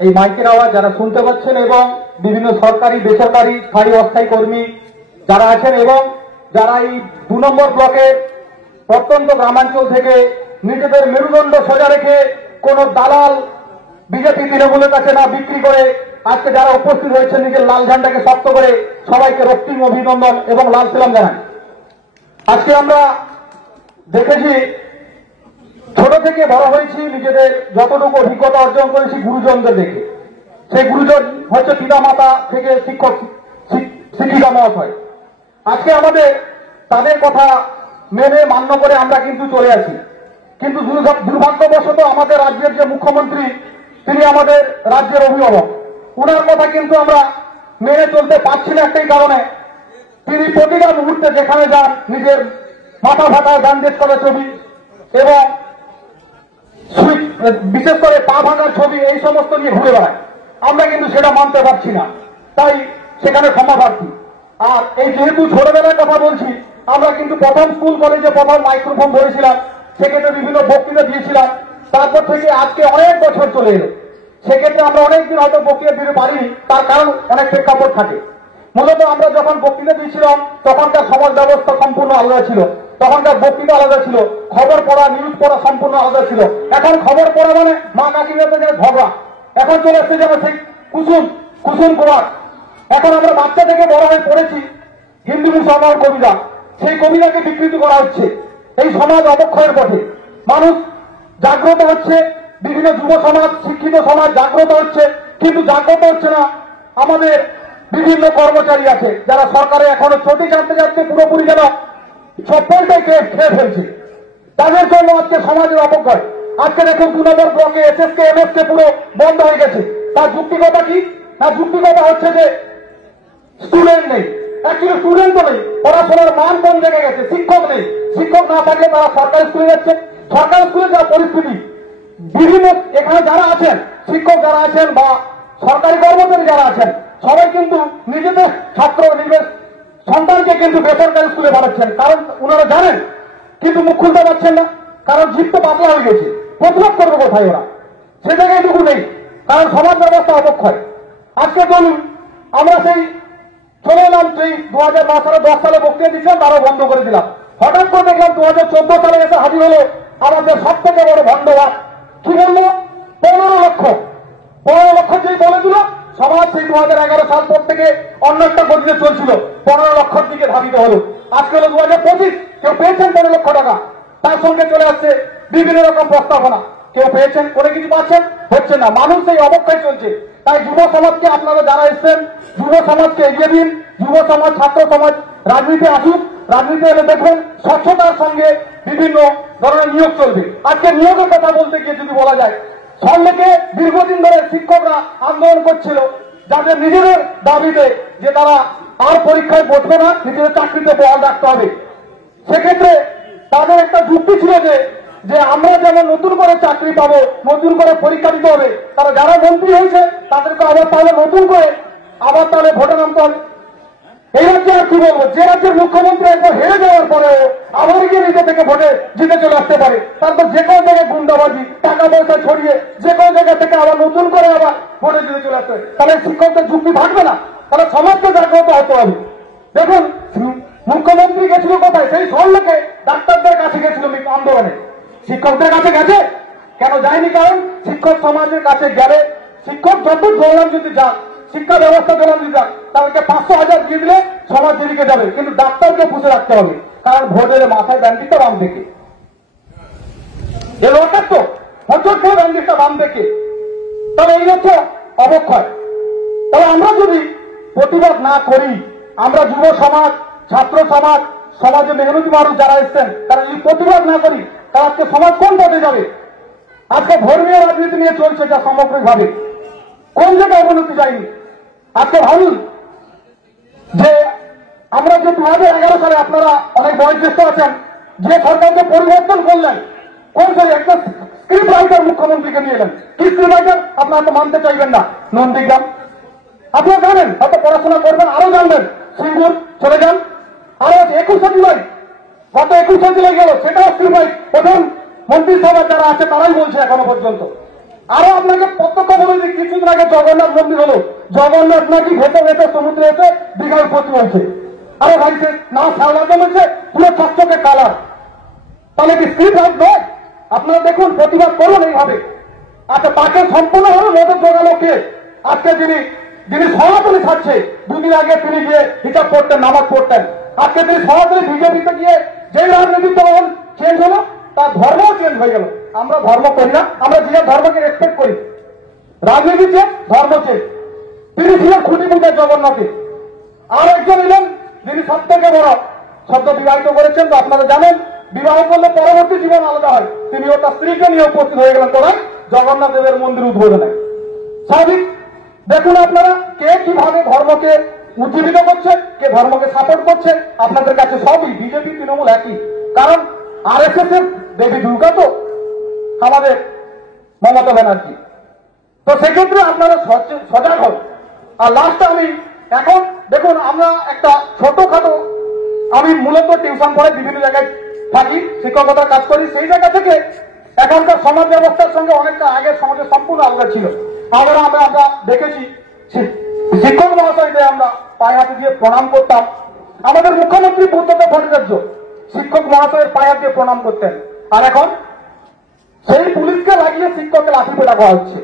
এই মাইকের আওয়াজ যারা শুনতে পাচ্ছেন এবং বিভিন্ন সরকারি বেসরকারি স্থায়ী অস্থায়ী কর্মী যারা আছেন এবং যারা এই 2 নম্বর ব্লকের প্রত্যন্ত গ্রামাঞ্চল থেকে নিজেদের মেরুদণ্ড সোজা রেখে কোন দালাল বিজেপি তৃণমূলের কাছে না বিক্রি করে আজকে যারা উপস্থিত হয়েছেন নিজের লাল ঝান্ডাকে শক্ত করে সবাইকে রক্তিম অভিনন্দন এবং লাল সালাম জানান। আজকে আমরা দেখেছি ছোট থেকে বড় হয়েছি, নিজেদের যতটুকু অভিজ্ঞতা অর্জন করেছি গুরুজনদের দেখে। সেই গুরুজন হচ্ছে পিতা মাতা থেকে শিক্ষক শিক্ষিকা মহাশয়। আজকে আমাদের তাদের কথা মেনে মান্য করে আমরা কিন্তু চলে আসি, কিন্তু দুর্ভাগ্যবশত আমাদের রাজ্যের যে মুখ্যমন্ত্রী তিনি আমাদের রাজ্যের অভিভাবক, ওনার কথা কিন্তু আমরা মেনে চলতে পারছি না একটাই কারণে, তিনি প্রতিটা মুহূর্তে যেখানে যান নিজের মাথা ফাটা ব্যান্ডেজ করা ছবি এবং বিশেষ করে পা ভাঙার ছবি এই সমস্ত নিয়ে ঘুরে বেড়ায়। আমরা কিন্তু সেটা মানতে পারছি না, তাই সেখানে ক্ষমা প্রার্থী। আর এই যেহেতু ছোটবেলার কথা বলছি, আমরা কিন্তু প্রথম স্কুল কলেজে প্রথম মাইক্রোফোন ধরেছিলাম, সেক্ষেত্রে বিভিন্ন বক্তৃতা দিয়েছিলাম। তারপর থেকে আজকে অনেক বছর চলে এলো, সেক্ষেত্রে আমরা অনেকদিন হয়তো বক্তৃতা দিতে পারিনি, তার কারণ অনেক প্রেক্ষাপট থাকে। মূলত আমরা যখন বক্তৃতা দিয়েছিলাম তখনকার সমাজ ব্যবস্থা সম্পূর্ণ আলাদা ছিল, তখনকার বক্তৃতা আলাদা ছিল, খবর পড়া নিউজ পড়া সম্পূর্ণ আলাদা ছিল। এখন খবর পড়া মানে মা কাকিমাতে যেন ঝগড়া, এখন চলে আসছে যেন সেই কুসুম কুমার। এখন আমরা বাচ্চা থেকে বড় হয়ে পড়েছি হিন্দু মুসলমান কবিতা, সেই কবিতাকে বিকৃত করা হচ্ছে। এই সমাজ অবক্ষয়ের পথে, মানুষ জাগ্রত হচ্ছে, বিভিন্ন যুব সমাজ শিক্ষিত সমাজ জাগ্রত হচ্ছে, কিন্তু জাগ্রত হচ্ছে না আমাদের বিভিন্ন কর্মচারী আছে যারা সরকারে এখনো চটি কাটতে যাচ্ছে, পুরোপুরি যেন সবটাই খেয়ে ফেলছে। তাদের জন্য আজকে সমাজের অবক্ষয়। আজকে দেখুন 2 নম্বর ব্লকে এসএসকে এমএসকে পুরো বন্ধ হয়ে গেছে। তার যুক্তিকতা কি? না, যুক্তিকতা হচ্ছে যে স্টুডেন্ট নেই। অ্যাকচুয়ালি স্টুডেন্ট তো নেই, পড়াশোনার মান কম লেগে গেছে, শিক্ষক নেই। শিক্ষক না থাকলে তারা সরকারি স্কুলে যাচ্ছে। সরকারি স্কুলে যা পরিস্থিতি, বিভিন্ন এখানে যারা আছেন শিক্ষক যারা আছেন বা সরকারি কর্মচারী যারা আছেন সবাই কিন্তু নিজেদের ছাত্র নিজের সন্তানকে কিন্তু বেসরকারি স্কুলে পাঠাচ্ছেন, কারণ ওনারা জানেন, কিন্তু মুখ খুলতে পারছেন না, কারণ জিপ তো পাতলা হয়ে গেছে। প্রতিবাদ করবে কোথায় ওরা? সে জায়গায় এটুকু নেই, কারণ সমাজ ব্যবস্থা অবক্ষয়। আজকে চলুন আমরা সেই চলে এলাম, সেই 2009 সালে 10 সালে বক্তৃতা দিচ্ছিলাম, তারও বন্ধ করে দিলাম। হঠাৎ করে দেখলাম 2014 সালে এসে হাজির হলো আমাদের সব থেকে বড় ভণ্ডবাদ। কি বললো? 15 লক্ষ যেই বলে দিল সমাজ সেই 2011 সাল পর থেকে অন্য একটা গতিতে চলছিল, 15 লক্ষের দিকে ধাবিত হলো। আজকে হলো 2025, কেউ পেয়েছেন 15 লক্ষ টাকা, তার সঙ্গে চলে আসছে বিভিন্ন রকম প্রস্তাবনা। কেউ পেয়েছেন, কোনো কিছু পাচ্ছেন, হচ্ছে না। মানুষ সেই অবক্ষয় চলছে। তাই যুব সমাজকে আপনারা যারা এসছেন, যুব সমাজকে এগিয়ে দিন। যুব সমাজ ছাত্র সমাজ রাজনীতি আসুক, রাজনীতি এলে দেখুন স্বচ্ছতার সঙ্গে বিভিন্ন ধরনের নিয়োগ চলবে। আজকে নিয়োগের কথা বলতে গিয়ে যদি বলা যায়, সল্লেকে দীর্ঘদিন ধরে শিক্ষকরা আন্দোলন করছিল যাদের নিজেদের দাবিতে যে তারা আর পরীক্ষায় বসবে না, নিজেদের চাকরিতে বহাল রাখতে হবে। সেক্ষেত্রে তাদের একটা যুক্তি ছিল যে আমরা যেমন নতুন করে চাকরি পাবো, নতুন করে পরীক্ষা দিতে হবে, তারা যারা মন্ত্রী হয়েছে তাদেরকে আবার তাহলে নতুন করে আবার তাহলে ভোটে নামতে হবে। এই রাজ্যে আর কি বলবো, যে রাজ্যের মুখ্যমন্ত্রী একবার হেরে যাওয়ার পরে আবার গিয়ে নিজে থেকে ভোটে জিতে চলে আসতে পারে, তারপর যে কোনো জায়গায় গুন্ডাবাজি টাকা পয়সা ছড়িয়ে যে কোনো জায়গা থেকে আবার নতুন করে আবার ভোটে জিতে চলে আসতে হবে, তাহলে শিক্ষকদের যুক্তি থাকবে না, তাহলে সমাজকে জাগ্রত হতে হবে। দেখুন মুখ্যমন্ত্রী গেছিল কোথায়? সেই সল্লেকে ডাক্তারদের কাছে গেছিল আন্দোলনে। শিক্ষকদের কাছে গেছে কেন? যায়নি, কারণ শিক্ষক সমাজের কাছে গেলে শিক্ষক যত জোরাম যদি যান, শিক্ষা ব্যবস্থা জোরাম যদি যান, তাদেরকে 500,000 দিয়ে দিলে সমাজ দিকে যাবে, কিন্তু ডাক্তারকে পুষে রাখতে হবে, কারণ ভোটের মাথায় ব্যান্ডিটা বাম থেকে এলো তো হজর খেয়ে ব্যান্ডিটা বাম থেকে। তবে এই হচ্ছে অবক্ষয়। তবে আমরা যদি প্রতিবাদ না করি, আমরা যুব সমাজ ছাত্র সমাজ সমাজে মেহনতি মানুষ যারা এসছেন তারা যদি প্রতিবাদ না করি, তাহলে আজকে সমাজ কোন পথে যাবে? আজকে ধর্মীয় রাজনীতি নিয়ে চলছে যা সামগ্রিকভাবে, কোন জায়গায় অবনতি যায়নি। আজকে ভাবুন যে আমরা যে 2011 সালে, আপনারা অনেক বয়োজ্যেষ্ঠ আছেন, যে সরকারকে পরিবর্তন করলেন, কোন সালে একটা স্ক্রিপ্ট রাইটার মুখ্যমন্ত্রীকে নিয়ে এলেন। কি স্ক্রিপ্ট রাইটার? আপনারা তো মানতে চাইবেন না। নন্দীগ্রাম আপনারা জানেন, হয়তো পড়াশোনা করবেন, আরো জানবেন। সিঙ্গুর চলে যান, আরো 21শে জুলাই, গত 21শে জুলাই গেল, সেটাও স্ক্রিপ্ট রাইট। প্রধান মন্ত্রিসভা যারা আছে তারাই বলছে এখনো পর্যন্ত। আরো আপনাকে প্রত্যক্ষ বলে যে কিছুদিন আগে জগন্নাথ মন্দির হলো, জগন্নাথ নাকি ভেতর ভেতর সমুদ্রে এসে দীঘার ক্ষতি হয়েছে। আরে ভাই, সে না সারলাম হচ্ছে পুরো চকচকে কালার, তাহলে কি স্ক্রিপ্ট আউট নয়? আপনারা দেখুন, প্রতিবাদ করুন এইভাবে। আচ্ছা, তাকে সম্পূর্ণভাবে মদত জোগালো কে? আজকে যিনি সনাতনী থাকছে, দুদিন আগে তিনি গিয়ে হিসাব পড়তেন, নামাজ পড়তেন, আজকে তিনি সনাতনী বিজেপিতে গিয়ে যে রাজনৈতিক দল চেঞ্জ হলো, তার ধর্মও চেঞ্জ হয়ে গেল। আমরা ধর্ম করি না, আমরা যে ধর্মকে রেসপেক্ট করি। রাজনীতি চেঞ্জ, ধর্ম চেঞ্জ। তিনি ছিলেন খুঁটিপুটের জগন্নাথে। আর একজন এলেন যিনি সব থেকে বড় সদ্য বিবাহিত করেছেন, তো আপনারা জানেন বিবাহ করলে পরবর্তী জীবন আলাদা হয়। তিনিও তার স্ত্রীকে নিয়ে উপস্থিত হয়ে গেলেন কোথায়? জগন্নাথ দেবের মন্দির উদ্বোধনে। স্বাভাবিক, দেখুন আপনারা কে কিভাবে ধর্মকে উজ্জীবিত করছে, কে ধর্মকে সাপোর্ট করছে। আপনাদের কাছে সবই বিজেপি তৃণমূল একই, কারণ আরএসএস এর দেবী দুর্গা তো আমাদের মমতা ব্যানার্জি। তো সেক্ষেত্রে আপনারা সজাগ হন। আর লাস্টে আমি এখন দেখুন, আমরা একটা ছোটখাটো, আমি মূলত টিউশন পড়ে বিভিন্ন জায়গায় থাকি, শিক্ষকতার কাজ করি। সেই জায়গা থেকে এখনকার সমাজ ব্যবস্থার সঙ্গে অনেকটা আগের সমাজে সম্পূর্ণ আলাদা ছিল। আমরা দেখেছি শিক্ষক মহাশয়দের আমরা পায়ে হাতে দিয়ে প্রণাম করতাম। আমাদের মুখ্যমন্ত্রী বুদ্ধদেব ভট্টাচার্য শিক্ষক মহাশয়ের পায়ে হাত দিয়ে প্রণাম করতেন। আর এখন সেই পুলিশকে লাগিয়ে শিক্ষককে লাঠি পেটা করা হচ্ছে।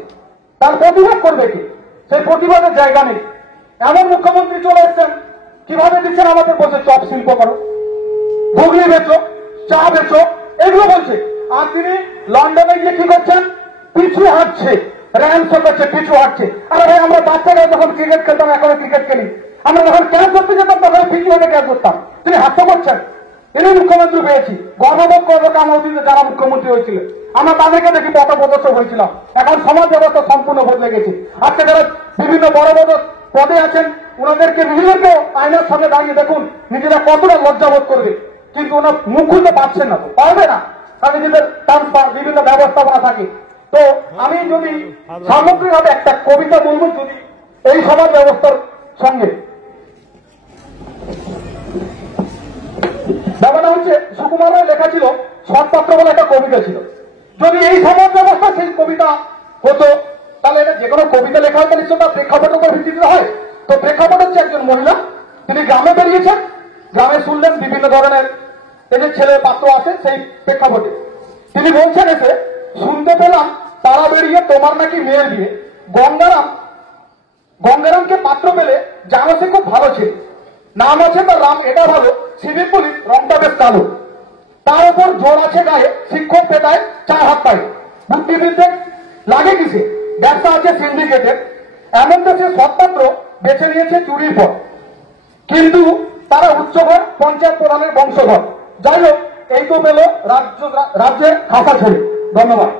তার প্রতিবাদ করবে কি? সেই প্রতিবাদের জায়গা নেই। এমন মুখ্যমন্ত্রী চলে এসছেন, কিভাবে দিচ্ছেন আমাদের বলছে চপ শিল্প করো, ঘুগনি বেচো, চা বেচো, এগুলো বলছে। আর তিনি লন্ডনে গিয়ে কি করছেন? পিছু হাঁটছে, র্যান্স করছে, পিছু হাঁটছে। আরে ভাই, আমরা বাচ্চারা যখন ক্রিকেট খেলতাম, এখন ক্রিকেট খেলি। আমরা যখন ক্যাচ করতে যেতাম তখন পিছু হাঁটে ক্যাচ করতাম। তিনি হাস্য করছেন। তিনি মুখ্যমন্ত্রী পেয়েছি, গর্ববোধ করবো আমার অতীতে যারা মুখ্যমন্ত্রী হয়েছিল। আমরা তাদেরকে দেখি পথ প্রদর্শক হয়েছিলাম। এখন সমাজ ব্যবস্থা সম্পূর্ণ বদলে গেছে। আজকে যারা বিভিন্ন বড় বড় পদে আছেন, ওনাদেরকে বিভিন্নকে আয়নার সামনে দাঁড়িয়ে দেখুন নিজেরা কতটা লজ্জাবোধ করবে, কিন্তু ওনার মুখ খুলতে পারছেন না, তো পারবে না, কারণ নিজেদের বিভিন্ন ব্যবস্থাপনা থাকে। তো আমি যদি সামগ্রিকভাবে একটা কবিতা বলবো, যদি এই সমাজ ব্যবস্থার সঙ্গে ব্যাপারটা হচ্ছে, সুকুমার রায় লেখা ছিল সৎপাত্র বলে একটা কবিতা ছিল। যদি এই সমাজ ব্যবস্থা সেই কবিতা হতো, তাহলে এটা যে কোনো কবিতা লেখা হতো নিশ্চয় তার প্রেক্ষাপটের উপর ভিত্তিতে হয়। তো প্রেক্ষাপট হচ্ছে একজন মহিলা, তিনি গ্রামে বেরিয়েছেন, গ্রামে শুনলেন বিভিন্ন ধরনের এদের ছেলে পাত্র আছে। সেই প্রেক্ষাপটে তিনি বলছেন, এসে শুনতে পেলাম তারা বেরিয়ে তোমার নাকি মেয়ের বিয়ে। গঙ্গারামকে পাত্র পেলে জানো সে খুব ভালো ছিল, নাম আছে তার রাম, এটা ভালো, সিভিল পুলিশ, রংটা বেশ কালো, তার উপর জোর আছে গায়ে, শিক্ষক পেটায় 4 হাত পায়ে, বুদ্ধিবিদ্যে লাগে কিসে, ব্যবসা আছে সিন্ডিকেটের। এমন দেশে সৎপাত্র বেছে নিয়েছে চুরির পর, কিন্তু তারা উচ্চঘর, পঞ্চায়েত প্রধানের বংশধর। যাই হোক, এই তো পেল রাজ্যের খাতা ছেড়ে। ধন্যবাদ।